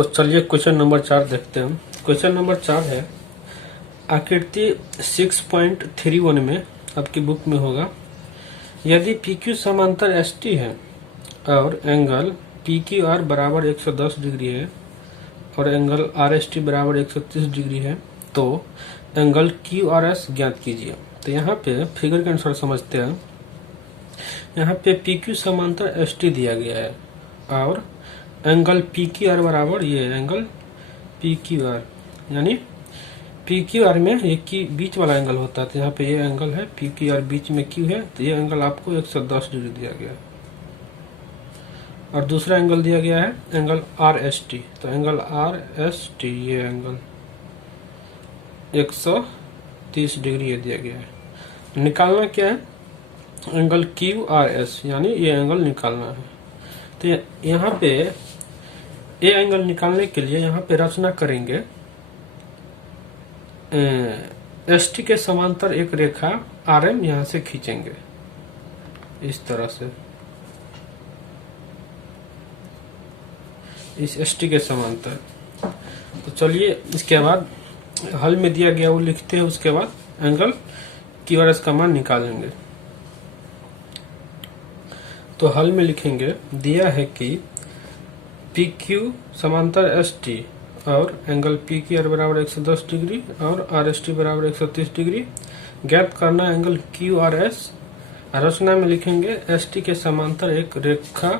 तो चलिए question number 4 देखते हैं। क्वेश्चन नंबर 4 है आकृति 6.31 में आपकी बुक में होगा, यदि PQ समांतर ST है और एंगल PQR बराबर 110 डिग्री है और एंगल RST बराबर 130 डिग्री है तो एंगल QRS ज्ञात कीजिए। तो यहाँ पे फिगर के अनुसार समझते हैं। यहाँ पे PQ समांतर ST दिया गया है और एंगल PQR बराबर ये एंगल PQR, यानी PQR में एक की बीच वाला एंगल होता है। तो यहाँ पे ये एंगल है PQR, बीच में Q है, तो ये एंगल आपको 110 डिग्री दिया गया है। और दूसरा एंगल दिया गया है एंगल RST, तो एंगल RST ये एंगल 130 डिग्री ये दिया गया है। निकालना क्या है, एंगल QRS, यानी ये एंगल निकालना है। तो यहाँ पे ये एंगल निकालने के लिए यहाँ पे रचना करेंगे, ST के समांतर एक रेखा RM यहाँ से खींचेंगे इस तरह से, इस ST के समांतर। तो चलिए इसके बाद हल में दिया गया वो लिखते हैं, उसके बाद एंगल QRS का मान निकालेंगे। तो हल में लिखेंगे, दिया है कि PQ समांतर ST और एंगल PQR बराबर 110 डिग्री और RST बराबर 130 डिग्री, ज्ञात करना एंगल QRS। रचना में लिखेंगे ST के समांतर एक रेखा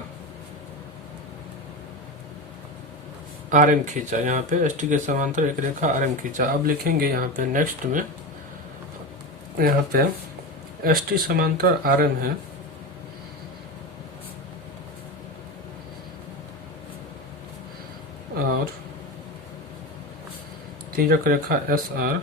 RM खींचा। यहाँ पे ST के समांतर एक रेखा RM खींचा। अब लिखेंगे यहाँ पे नेक्स्ट में, यहाँ पे ST समांतर RM है और तिर्यक रेखा SR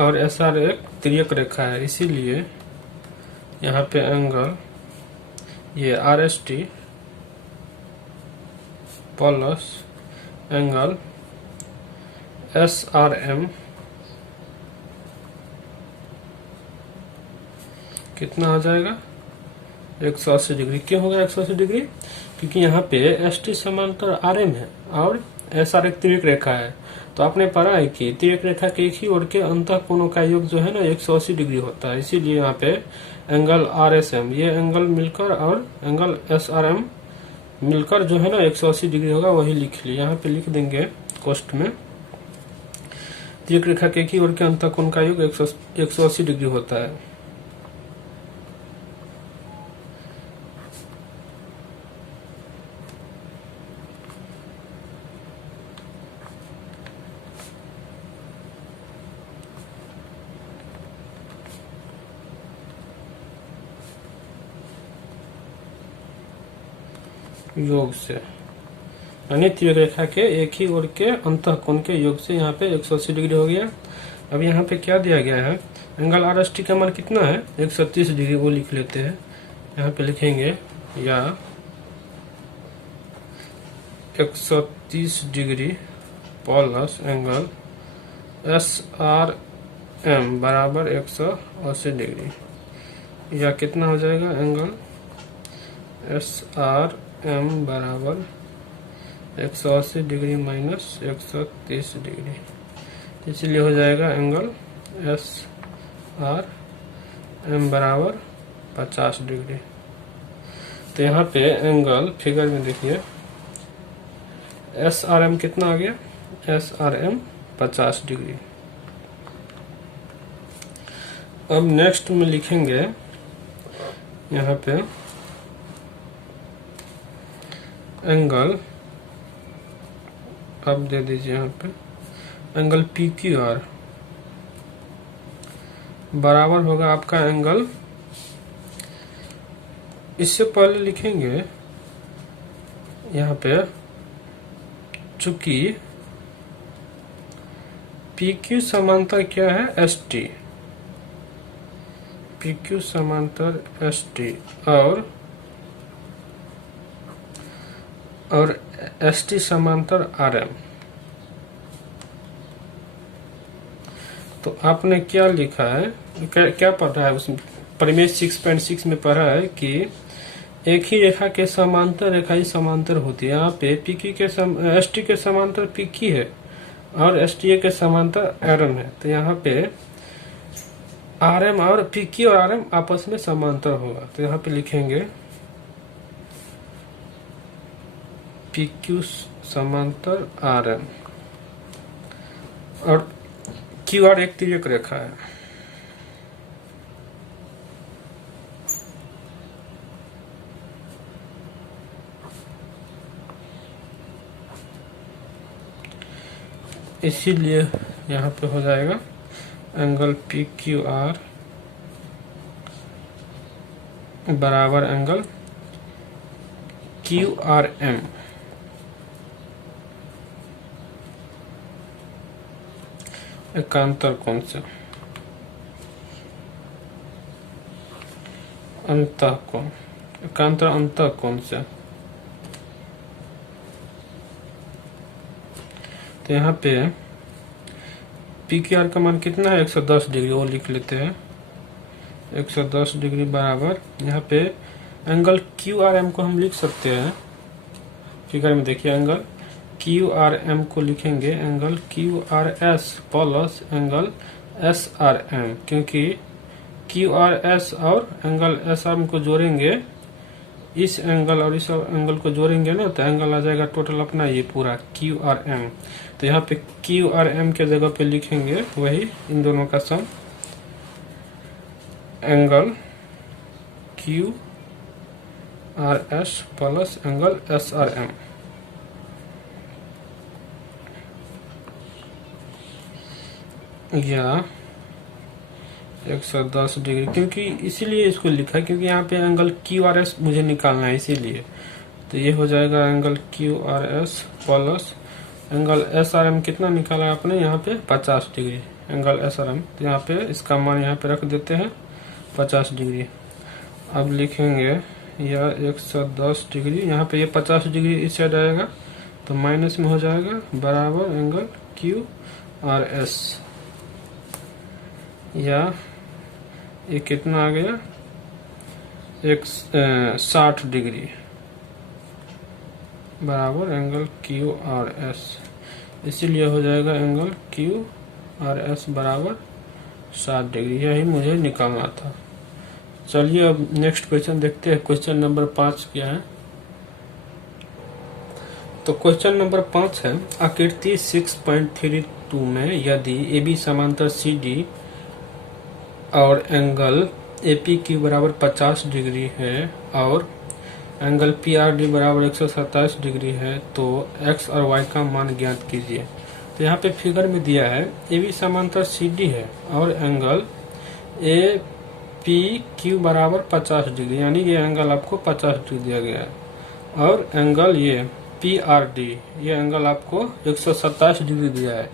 और SR एक तिर्यक रेखा है, इसीलिए यहाँ पे एंगल ये RST प्लस एंगल SRM कितना हो जाएगा, 180 डिग्री। क्यों होगा 180 डिग्री, क्योंकि यहाँ पे ST समांतर RM है और SR एक तिर्यक रेखा है। तो आपने पढ़ा है कि तिर्यक रेखा के एक ही ओर के अंतः कोणों का योग जो है ना 180 डिग्री होता है, इसीलिए यहाँ पे एंगल RSM ये एंगल मिलकर और एंगल SRM मिलकर जो है ना 180 डिग्री होगा, वही लिख लिए। यहाँ पे लिख देंगे कोष्ठ में, तिर्यक रेखा के एक ही ओर के अंतः कोण का योग 180 डिग्री होता है। योग से, यानी तिर्यक रेखा के एक ही ओर के अंतः कोण के योग से यहाँ पे 180 डिग्री हो गया। अब यहाँ पे क्या दिया गया है, एंगल RST का मान कितना है 130 डिग्री, वो लिख लेते हैं। यहाँ पे लिखेंगे या 130 डिग्री प्लस एंगल SRM बराबर 180 डिग्री, या कितना हो जाएगा, एंगल SRM बराबर 180 डिग्री माइनस 130 डिग्री, इसलिए हो जाएगा एंगल SRM बराबर 50 डिग्री। तो यहाँ पे एंगल फिगर में देखिए SRM कितना आ गया, SRM 50 डिग्री। अब नेक्स्ट में लिखेंगे यहाँ पे एंगल, अब दे दीजिए यहाँ पे एंगल PQR बराबर होगा आपका एंगल, इससे पहले लिखेंगे यहाँ पे, चूंकि PQ समांतर क्या है ST, PQ समांतर ST और ST समांतर RM। तो आपने क्या लिखा है, क्या पढ़ा है उसमें, परिमेय 6.6 में पढ़ा है कि एक ही रेखा के समांतर रेखा ही समांतर होती है। यहाँ पे पीक्यू के एसटी के समांतर पीक्यू है और एसटीए के समांतर आरएम है। तो यहाँ पे आरएम और पीक्यू और आरएम आपस में समांतर होगा। तो यहाँ पे लिखेंगे पीक्यू समांतर आरएम और क्यू आर एक तिर्यक रेखा है। इसीलिए यहाँ पे हो जाएगा एंगल पी क्यू आर बराबर एंगल क्यू आर एम। एकांतर कोण से अंतः कोण, एकांतर अंतः कोण से। तो यहाँ पे पी क्यू आर का मान कितना है 110 डिग्री, वो लिख लेते हैं 110 डिग्री बराबर यहाँ पे एंगल क्यू आर एम को हम लिख सकते हैं। फिगर में देखिए एंगल क्यू आर एम को लिखेंगे angle Q R S plus angle S R M, क्योंकि क्यू आर एस और एंगल एस आर एम को जोड़ेंगे, इस एंगल और इस एंगल को जोड़ेंगे ना, तो एंगल आ जाएगा टोटल अपना ये पूरा क्यू आर एम। तो यहाँ पे क्यू आर एम के जगह पे लिखेंगे वही इन दोनों का sum angle Q R S plus angle S R M. या 110 डिग्री, क्योंकि इसीलिए इसको लिखा है क्योंकि यहाँ पे एंगल क्यू आर एस मुझे निकालना है इसीलिए। तो ये हो जाएगा angle Q R S plus angle S R M कितना निकाला है आपने यहाँ पे 50 degree angle S R M. तो यहाँ पे इसका मान यहाँ पे रख देते हैं 50 डिग्री। अब लिखेंगे यह 110 डिग्री, यहाँ पे ये 50 डिग्री इस साइड आएगा तो माइनस में हो जाएगा बराबर एंगल क्यू आर एस, या ये कितना आ गया 60 डिग्री बराबर एंगल क्यू आर एस। इसीलिए हो जाएगा एंगल क्यू आर एस बराबर 60 डिग्री, यही मुझे निकालना था। चलिए अब नेक्स्ट क्वेश्चन देखते हैं। क्वेश्चन नंबर 5 क्या है। तो क्वेश्चन नंबर 5 है आकृति 6.32 में यदि ए बी समांतर सी डी और एंगल ए पी क्यू बराबर 50 डिग्री है और एंगल पी आर डी बराबर 127 डिग्री है तो एक्स और वाई का मान ज्ञात कीजिए। तो यहाँ पे फिगर में दिया है ए बी समांतर सी डी है और एंगल ए पी क्यू बराबर 50 डिग्री, यानी ये एंगल आपको 50 डिग्री दिया गया है और एंगल ये पी आर डी ये एंगल आपको 127 डिग्री दिया है।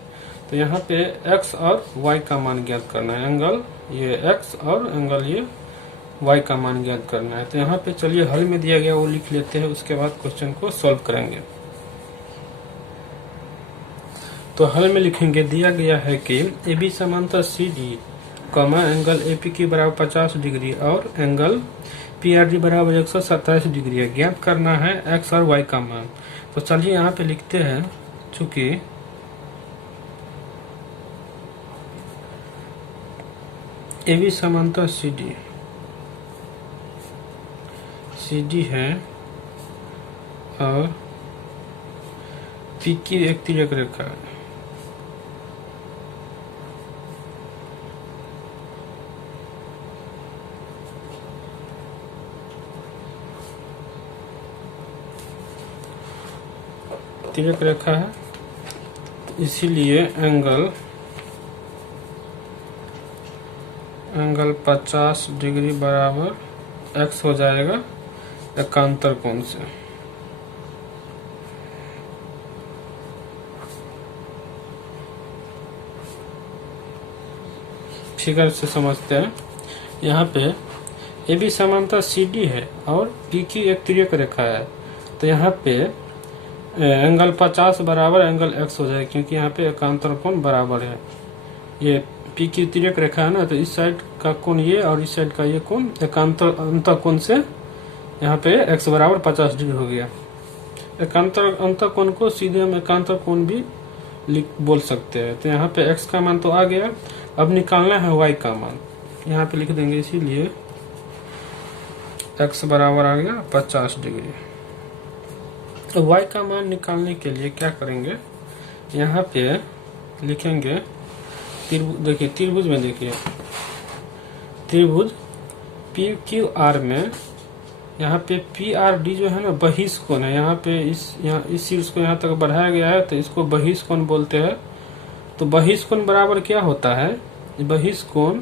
तो यहाँ पे x और y का मान ज्ञात करना है, एंगल ये x और एंगल ये y का मान ज्ञात करना है। तो यहाँ पे चलिए हल में दिया गया वो लिख लेते हैं, उसके बाद क्वेश्चन को सॉल्व करेंगे। तो हल में लिखेंगे दिया गया है कि ए बी समांतर सी डी कमा एंगल ए पी की बराबर 50 डिग्री और एंगल पी आर डी बराबर 127 डिग्री है। ज्ञात करना है x और y का मान। तो चलिए यहाँ पे लिखते हैं, चूंकि ए बी समांतर सी डी है और पी की एक तिर्यक रेखा है। तिर्यक रेखा है, इसीलिए एंगल 50 डिग्री बराबर x हो जाएगा एकांतर कोण से। फिगर से समझते हैं। यहाँ पे ए बी समांतर सी डी है और पी की एक तिर्यक रेखा है। तो यहाँ पे एंगल 50 बराबर एंगल x हो जाएगा, क्योंकि यहाँ पे एकांतर कोण बराबर है। ये P पी क्यू तिर्यक रेखा है ना, तो इस साइड का कोण ये और इस साइड का ये कोण एकांतर अंतर कोण से यहाँ पे x बराबर 50 डिग्री हो गया। एकांतर अंतर कोण को सीधे हम एकांतर कोण भी बोल सकते हैं। तो यहाँ पे x का मान तो आ गया, अब निकालना है y का मान, यहाँ पे लिख देंगे, इसीलिए x बराबर आ गया 50 डिग्री। तो y का मान निकालने के लिए क्या करेंगे, यहाँ पे लिखेंगे देखिए त्रिभुज में, देखिए त्रिभुज पी क्यू आर में यहाँ पे पी आर डी जो है ना बहिष्कोण है। यहाँ पे इस शीर्ष को यहाँ तक बढ़ाया गया है तो इसको बहिष्कोण बोलते हैं। तो बहिष्कोण बराबर क्या होता है, बहिष्कोण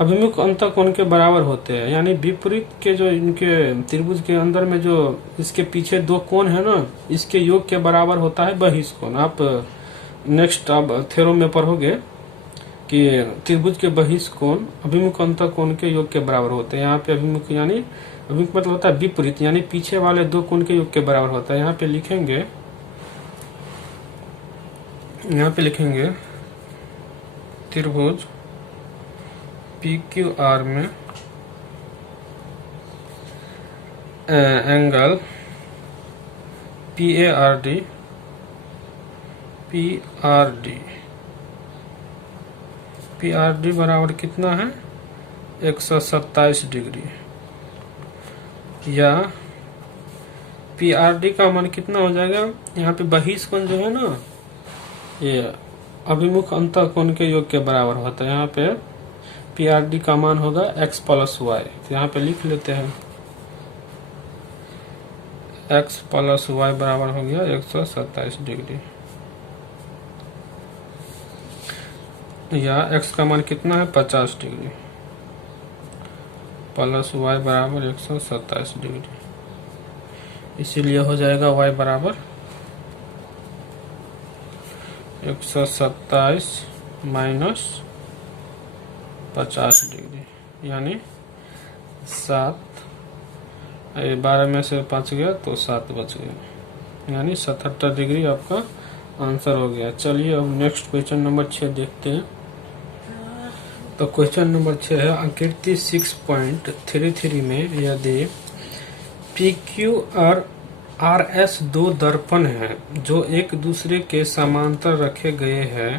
अभिमुख अंतःकोण के बराबर होते हैं। यानी विपरीत के जो इनके त्रिभुज के अंदर में जो इसके पीछे दो कोण है ना, इसके योग के बराबर होता है बहिष्कोण। आप नेक्स्ट अब थ्योरम में पढ़ोगे कि त्रिभुज के बहिष्कोण अभिमुख अंतःकोण के योग के बराबर होते हैं। यहाँ पे अभिमुख यानी अभिमुख मतलब होता है विपरीत, यानी पीछे वाले दो कोण के योग के बराबर होता है। यहाँ पे लिखेंगे त्रिभुज पी क्यू आर में angle P A R D बराबर कितना है 127 डिग्री, या पी आर डी का मान कितना हो जाएगा, यहाँ पे बहिष्कोण जो है ना ये अभिमुख अंतःकोण के योग के बराबर होता है। यहाँ पे पी आर डी का मान होगा x प्लस वाई। तो यहाँ पे लिख लेते हैं x प्लस वाई बराबर हो गया 127 डिग्री, या x का मान कितना है 50 डिग्री प्लस y बराबर 127 डिग्री, इसीलिए हो जाएगा y बराबर 127 माइनस 50 डिग्री, यानी 12 में से 5 गया तो 7 बच गया, यानी 77 डिग्री आपका आंसर हो गया। चलिए अब नेक्स्ट क्वेश्चन नंबर 6 देखते हैं। तो क्वेश्चन नंबर 6 है, आकृति 6.33 में यदि पी क्यू और आर एस दो दर्पण हैं जो एक दूसरे के समांतर रखे गए हैं,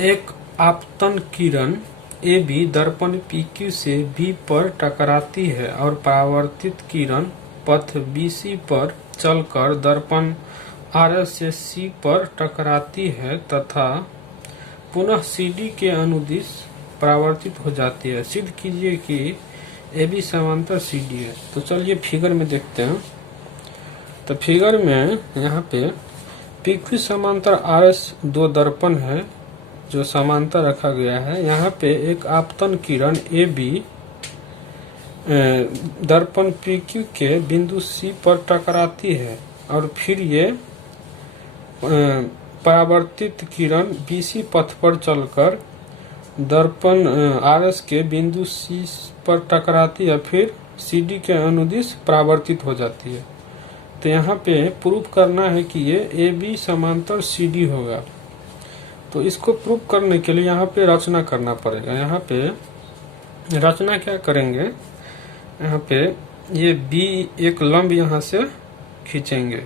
एक आपतन किरण ए बी दर्पण पी क्यू से बी पर टकराती है और परावर्तित किरण पथ बी सी पर चलकर दर्पण आर एस से सी पर टकराती है तथा पुनः सी डी के अनुदिश परावर्तित हो जाती है। सिद्ध कीजिए कि ए बी समांतर सी डी है। तो चलिए फिगर में देखते हैं। तो फिगर में यहाँ पे पी क्यू समांतर आर एस दो दर्पण है जो समांतर रखा गया है। यहाँ पे एक आपतन किरण ए बी दर्पण पी क्यू के बिंदु सी पर टकराती है और फिर ये परावर्तित किरण बीसी पथ पर चलकर दर्पण आर एस के बिंदु सी पर टकराती है, फिर सी डी के अनुदिश परावर्तित हो जाती है। तो यहाँ पे प्रूव करना है कि ये ए बी समांतर सी डी होगा। तो इसको प्रूव करने के लिए यहाँ पे रचना करना पड़ेगा। यहाँ पे रचना क्या करेंगे, यहाँ पे ये बी एक लंब यहाँ से खींचेंगे।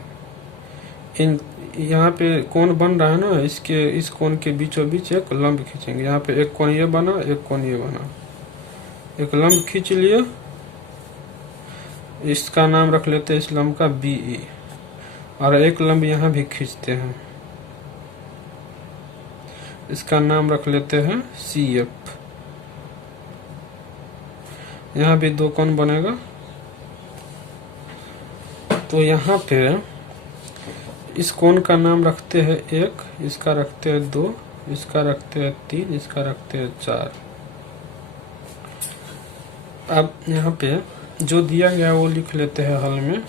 यहाँ पे कोण बन रहा है ना, इस कोण के बीचों बीच एक लंब खींचेंगे। यहाँ पे एक कोण ये बना, एक कोण ये बना, एक लंब खींच लिया। इसका नाम रख लेते हैं इस लंब का बी ई, और एक लंब यहाँ भी खींचते हैं, इसका नाम रख लेते हैं सी एफ। यहाँ भी दो कोण बनेगा। तो यहाँ पे इस कोण का नाम रखते हैं 1, इसका रखते हैं 2, इसका रखते हैं 3, इसका रखते हैं 4। अब यहाँ पे जो दिया गया वो लिख लेते हैं हल में,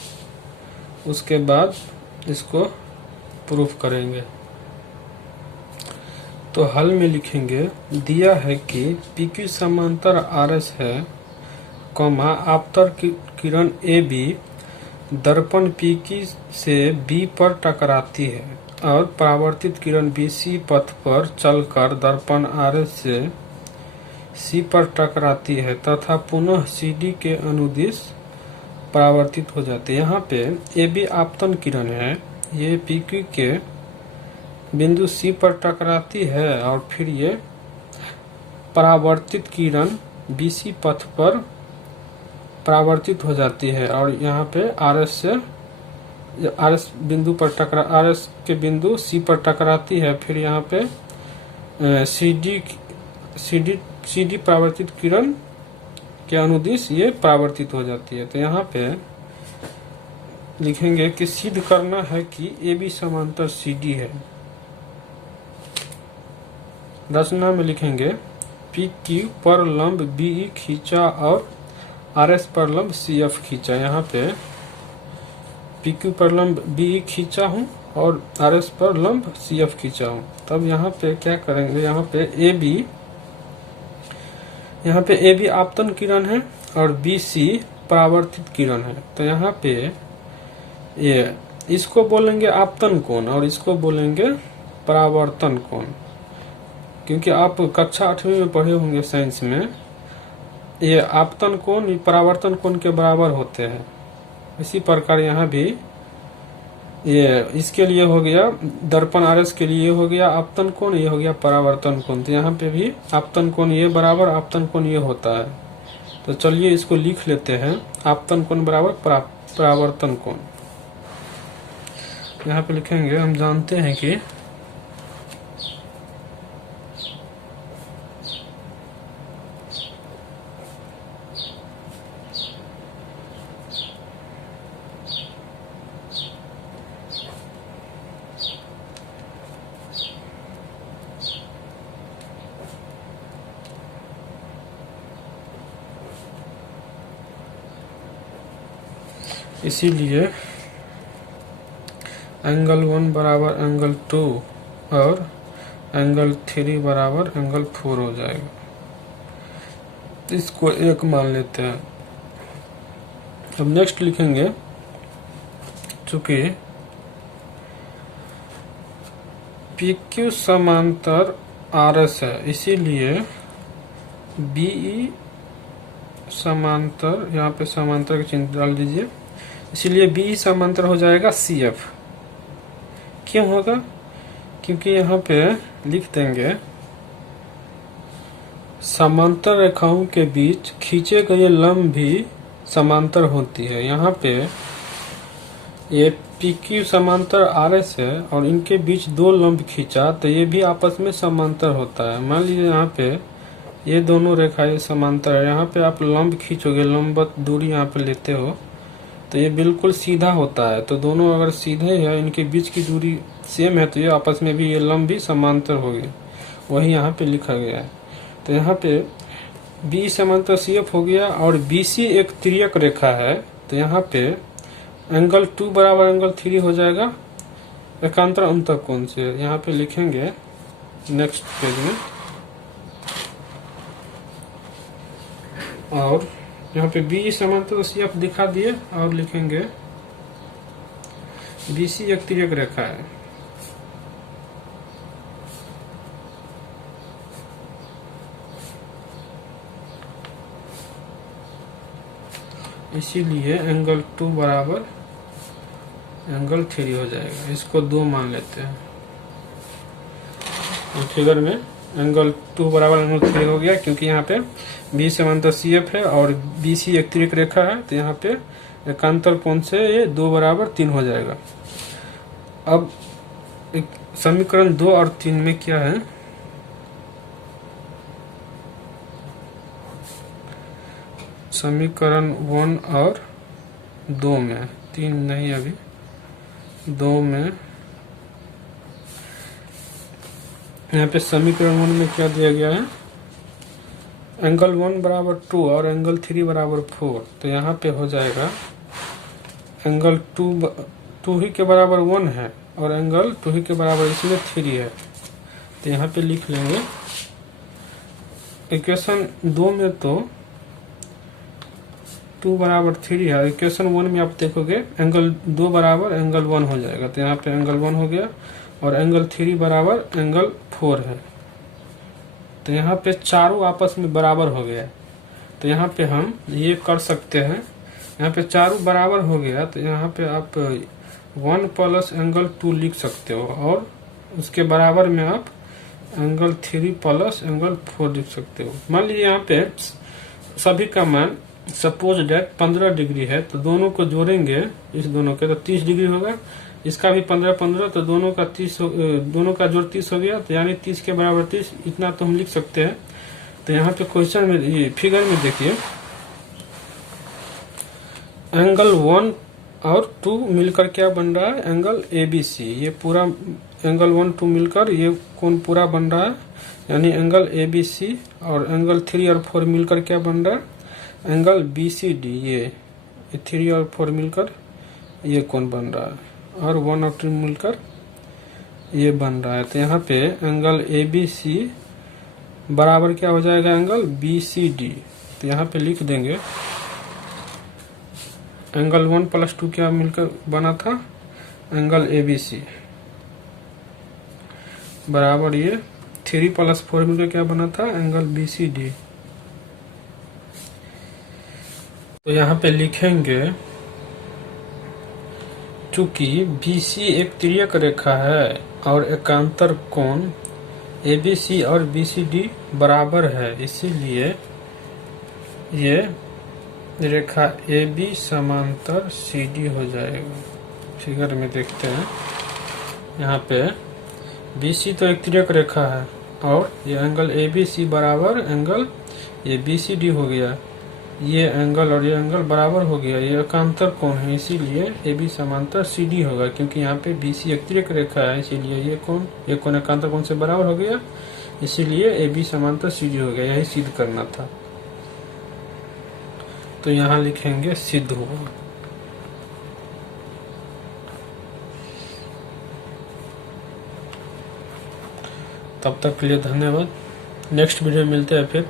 उसके बाद इसको प्रूफ करेंगे। तो हल में लिखेंगे, दिया है कि पी क्यू समांतर आर एस है, कॉमा आपतन किरण ए बी दर्पण पी क्यू से बी पर टकराती है और परावर्तित किरण BC पथ पर चलकर दर्पण RS से C पर टकराती है तथा पुनः CD के अनुदिश परावर्तित हो जाती है। यहाँ पे AB आपतन किरण है, ये PQ के बिंदु C पर टकराती है और फिर ये परावर्तित किरण BC पथ पर परावर्तित हो जाती है और यहाँ पे RS बिंदु पर RS के बिंदु C पर टकराती है, फिर यहाँ पे CD परावर्तित किरण के अनुदिश ये परावर्तित हो जाती है। तो यहाँ पे लिखेंगे कि सिद्ध करना है कि AB समांतर CD है। रचना में लिखेंगे PQ पर लंब BE खींचा और RS पर लंब CF खींचा। यहाँ पे PQ पर लंब BE खींचा हूँ और RS पर लंब CF खींचा हूँ। तब यहाँ पे क्या करेंगे, यहाँ पे AB आपतन किरण है और BC परावर्तित किरण है। तो यहाँ पे ये इसको बोलेंगे आपतन कोण और इसको बोलेंगे परावर्तन कोण, क्योंकि आप कक्षा 8वीं में पढ़े होंगे साइंस में, ये आपतन कोण परावर्तन कोण के बराबर होते हैं। इसी प्रकार यहाँ भी ये इसके लिए हो गया, दर्पण RS के लिए हो गया आपतन कोण, ये हो गया परावर्तन कोण। तो यहाँ पे भी आपतन कोण ये बराबर आपतन कोण ये होता है। तो चलिए इसको लिख लेते हैं, आपतन कोण बराबर परावर्तन कोण। यहाँ पे लिखेंगे, हम जानते हैं कि इसीलिए एंगल 1 बराबर एंगल 2 और एंगल 3 बराबर एंगल 4 हो जाएगा। इसको 1 मान लेते हैं। अब नेक्स्ट लिखेंगे, चूंकि PQ समांतर RS है इसीलिए BE समांतर, यहाँ पे समांतर का चिन्ह डाल दीजिए, इसीलिए BE समांतर हो जाएगा CF। क्यों होगा? क्योंकि यहाँ पे लिख देंगे समांतर रेखाओं के बीच खींचे गए लंब भी समांतर होती है। यहाँ पे ये PQ समांतर RS है और इनके बीच 2 लंब खींचा तो ये भी आपस में समांतर होता है। मान लीजिए यहाँ पे ये दोनों रेखाएं समांतर है, यहाँ पे आप लंब खींचोगे, लंबवत दूरी यहाँ पे लेते हो तो ये बिल्कुल सीधा होता है। तो दोनों अगर सीधे है, इनके बीच की दूरी सेम है, तो ये आपस में भी ये लंब भी समांतर हो गए, वही यहाँ पे लिखा गया है। तो यहाँ पे BE समांतर CF हो गया और BC एक तिर्यक रेखा है, तो यहाँ पे एंगल 2 बराबर एंगल 3 हो जाएगा एकांतर अंतः कोण से। यहाँ पे लिखेंगे नेक्स्ट पेज में, और यहाँ पे BE समांतर CF दिखा दिए और लिखेंगे BC एक तिर्यक रेखा है। इसीलिए एंगल 2 बराबर एंगल 3 हो जाएगा। इसको 2 मान लेते हैं। फिगर में एंगल 2 बराबर एंगल 3 हो गया, क्योंकि यहाँ पे BE समांतर CF है और BC एक तिर्यक रेखा है, तो यहाँ पे एकांतर कोण से ये 2 बराबर 3 हो जाएगा। अब समीकरण 2 और 3 में क्या है, समीकरण 1 और 2 में, 3 नहीं अभी 2 में, यहाँ पे समीकरण 1 में क्या दिया गया है, एंगल 1 बराबर 2 और एंगल 3 बराबर 4। तो यहाँ पे हो जाएगा एंगल 2 ही के बराबर 1 है और एंगल 2 ही के बराबर इसमें 3 है। तो यहाँ पे लिख लेंगे इक्वेशन 2 में तो 2 बराबर 3 है, इक्वेशन 1 में आप देखोगे एंगल 2 बराबर एंगल 1 हो जाएगा। तो यहाँ पे एंगल 1 हो गया और एंगल 3 बराबर एंगल 4 है। तो यहाँ पे चारों आपस में बराबर हो गया। तो यहाँ पे हम ये कर सकते हैं, यहाँ पे चारों बराबर हो गया तो यहाँ पे आप 1 प्लस एंगल 2 लिख सकते हो और उसके बराबर में आप एंगल 3 प्लस एंगल 4 लिख सकते हो। मान लीजिए यहाँ पे सभी का मान सपोज डेट 15 डिग्री है, तो दोनों को जोड़ेंगे, इस दोनों के तो 30 डिग्री होगा, इसका भी 15-15, तो दोनों का 30 दोनों का जोड़ 30 हो गया, तो यानी 30 के बराबर 30, इतना तो हम लिख सकते हैं। तो यहाँ पे क्वेश्चन में ये फिगर में देखिए, एंगल 1 और 2 मिलकर क्या बन रहा है, एंगल ABC। ये पूरा एंगल 1 2 मिलकर ये कोण पूरा बन रहा है, यानी एंगल ABC। और एंगल 3 और 4 मिलकर क्या बन रहा है, एंगल BCD। ये 3 और 4 मिलकर ये कोण बन रहा है, और 1 और 2 मिलकर ये बन रहा है। तो यहाँ पे एंगल ABC बराबर क्या हो जाएगा, एंगल BCD। तो यहाँ पे लिख देंगे एंगल 1 प्लस 2 क्या मिलकर बना था, एंगल ABC बराबर ये 3 प्लस 4 मिलकर क्या बना था, एंगल BCD। तो यहाँ पे लिखेंगे चूंकि BC एक तिर्यक रेखा है और एकांतर कोण ABC और BCD बराबर है, इसीलिए ये रेखा AB समांतर CD हो जाएगा। फिगर में देखते हैं, यहाँ पे BC तो एक तिर्यक रेखा है और ये एंगल ABC बराबर एंगल ये BCD हो गया, ये एंगल और ये एंगल बराबर हो गया, ये एकांतर कोण है, इसीलिए AB समांतर CD होगा। क्योंकि यहाँ पे BC एक तिर्यक रेखा है, इसीलिए ये कोण एकांतर कोण से बराबर हो गया, इसीलिए AB समांतर CD हो गया। यही सिद्ध करना था, तो यहाँ लिखेंगे सिद्ध हुआ। तब तक के लिए धन्यवाद। नेक्स्ट वीडियो में मिलते हैं फिर।